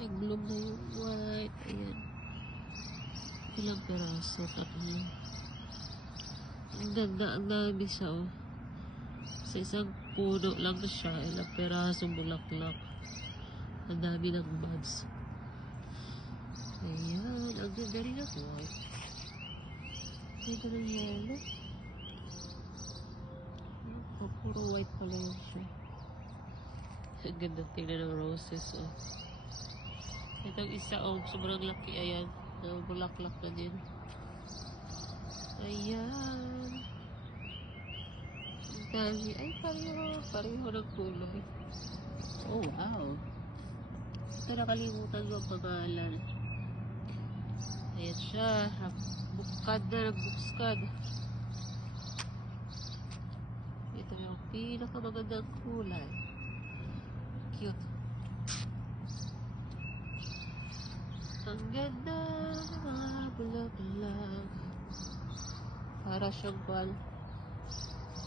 Nag-bloom na yung white. Ayan. Ilang peraso. Tatlo. Ang ganda. Ang dami siya, oh. Sa isang puno lang siya. Ilang perasong bulaklak. Ang dami ng buds. Ayan. Ang ganda rin ng white. Ganda ng yellow. Oh, puro white pala yun siya. Ang ganda tingnan ng roses, oh. Itong isa, oh, sobrang laki, ayan. Bulaklak na din. Ayan. Ang dami. Ay, pareho ng kulay. Oh, wow. Ito nakalimutan ko ang pangalan. Ayan siya. Buskad na, nagbuskad. Ito yung pinakamagandang kulay. Cute. Ang ganda ng mga bulaklak. Para siyang kwan.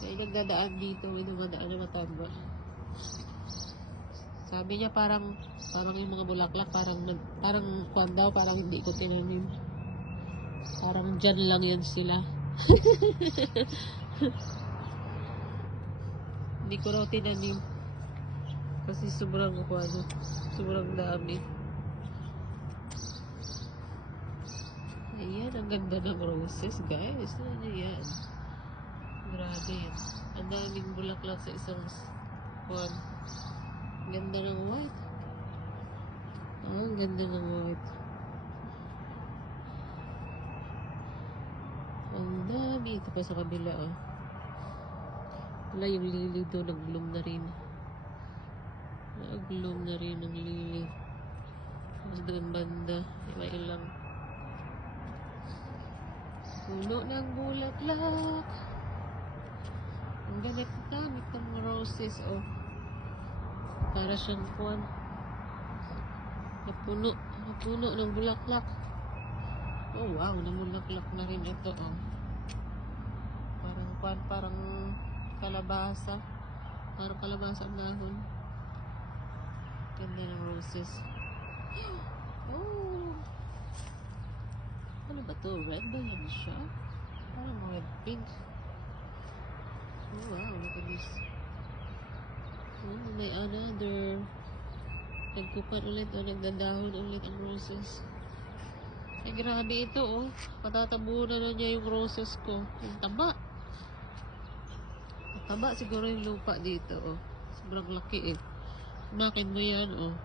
May nagdadaan dito. May dumadaan na matamba. Sabi niya parang yung mga bulaklak parang kwan daw. Parang hindi ko tinanim. Parang dyan lang yan sila. Hindi ko raw tinanim. Kasi sobrang dami. Ayan, ang ganda ng roses, guys. Ano yan? Grabe yan. Ang daming bulaklak sa isang kwan. Ganda ng white. Oh, ang ganda ng white. Ang dami. Ito pa sa kabila, oh. Wala yung lily doon. Nag-bloom na rin. Nag-bloom na rin ng lily. Mas doon banda. Iba ilang. Puno ng bulaklak. Ang gamit ng roses, oh. Para siyang kwan. Napuno ng bulaklak. Oh, wow. Namulaklak na rin ito, oh. Parang kwan, parang kalabasa. Parang kalabasa ang dahon. Ganda ng roses. Oh. Ano ba to? Red ba yan siya? Parang red pink. Oh, wow, look at this. Oh, may another. Nagkupan ulit o nagdadahon ulit ang roses. Ay, grabe ito, oh. Patatabunan na niya yung roses ko. Yung taba. Taba siguro yung lupa dito, oh. Sobrang laki, eh. Makin mo yan, oh.